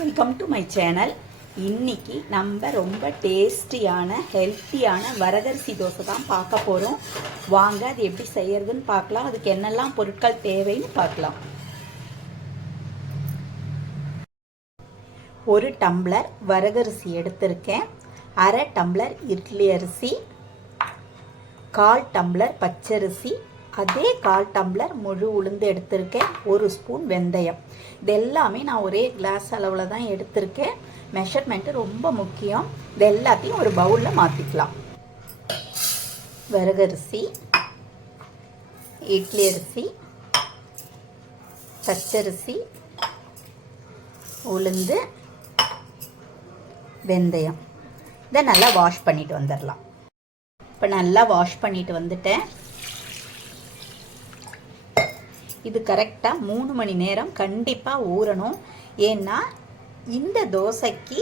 Welcome to my channel இன்னைக்கு நம்ம ரொம்ப டேஸ்டியான ஹெல்த்தியான வரகரிசி தோசை தான் பார்க்க போகிறோம் வாங்க அது எப்படி செய்யறதுன்னு பார்க்கலாம். அதுக்கு என்னெல்லாம் பொருட்கள் தேவைன்னு பார்க்கலாம். ஒரு டம்ளர் வரகரிசி எடுத்திருக்கேன். அரை டம்ளர் இட்லி அரிசி கால் டம்ளர் பச்சரிசி அதே கால் டம்ளர் முழு உளுந்து எடுத்திருக்கேன். ஒரு ஸ்பூன் வெந்தயம். இது எல்லாமே நான் ஒரே கிளாஸ் அளவில் தான் எடுத்திருக்கேன். மெஷர்மெண்ட்டு ரொம்ப முக்கியம். இது எல்லாத்தையும் ஒரு பவுலில் மாற்றிக்கலாம் வரகரிசி இட்லி அரிசி பச்சரிசி உளுந்து வெந்தயம். இதை நல்லா வாஷ் பண்ணிட்டு வந்துடலாம். இப்போ நல்லா வாஷ் பண்ணிட்டு வந்துட்டேன். இது கரெக்டாக மூணு மணி நேரம் கண்டிப்பாக ஊறணும். ஏன்னா இந்த தோசைக்கு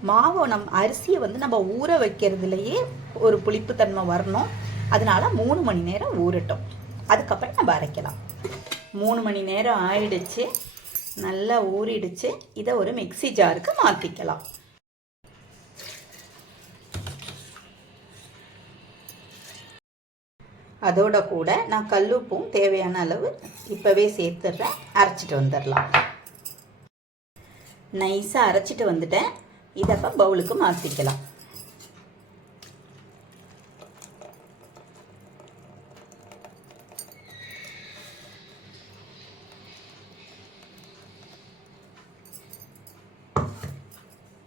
மாவு நம் அரிசியை வந்து நம்ம ஊற வைக்கிறதுலையே ஒரு புளிப்புத்தன்மை வரணும். அதனால மூணு மணி நேரம் ஊறட்டும். அதுக்கப்புறம் நம்ம அரைக்கலாம். மூணு மணி நேரம் ஆயிடுச்சு. நல்லா ஊறிடுச்சு. இதை ஒரு மிக்ஸி ஜாருக்கு மாற்றிக்கலாம் அதோட கூட நான் கல்லுப்பும் தேவையான அளவு இப்போவே சேர்த்துட்றேன். அரைச்சிட்டு வந்துடலாம். நைஸாக அரைச்சிட்டு வந்துட்டேன். இதை இப்போ பவுலுக்கு மாற்றிக்கலாம்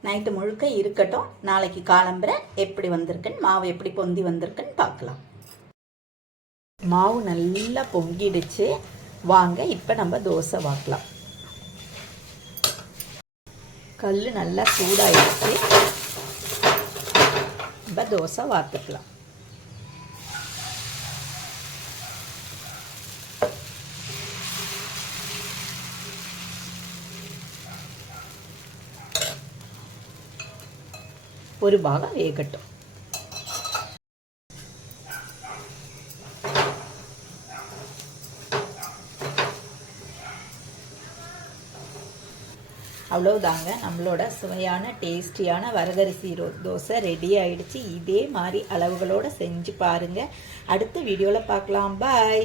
நைட்டு முழுக்க இருக்கட்டும். நாளைக்கு காலம்புற எப்படி வந்திருக்குன்னு மாவு எப்படி பொந்தி வந்திருக்குன்னு பார்க்கலாம். மாவு நல்லா பொங்கிடுச்சு. வாங்க இப்போ நம்ம தோசை வாக்கலாம் கல் நல்லா சூடாயிடுச்சு. இப்போ தோசை வார்த்துக்கலாம் ஒரு பாகம் வேகட்டும். அவ்வளோதாங்க நம்மளோட சுவையான டேஸ்டியான வரகரிசி ரோ தோசை ரெடி ஆயிடுச்சு. இதே மாதிரி அளவுகளோடு செஞ்சு பாருங்கள் அடுத்த வீடியோவில் பார்க்கலாம். பாய்